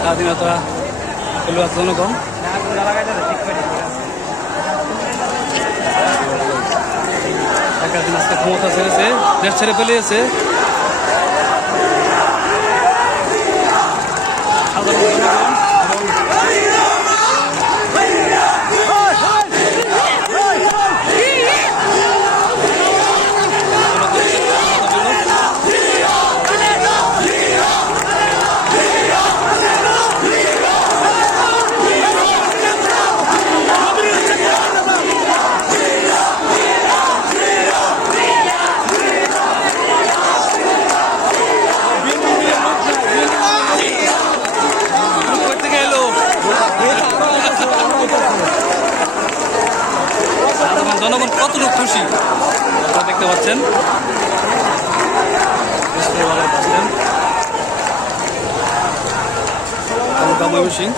স্বাধীনতা পেল জনগণ জনগণ একাদিন আজকে ক্ষমতা ছেড়েছে দেশ ছেড়ে পেলিয়েছে। জনগণ লোক খুশি? আপনারা দেখতে পাচ্ছেন। বুঝতে ময়মনসিং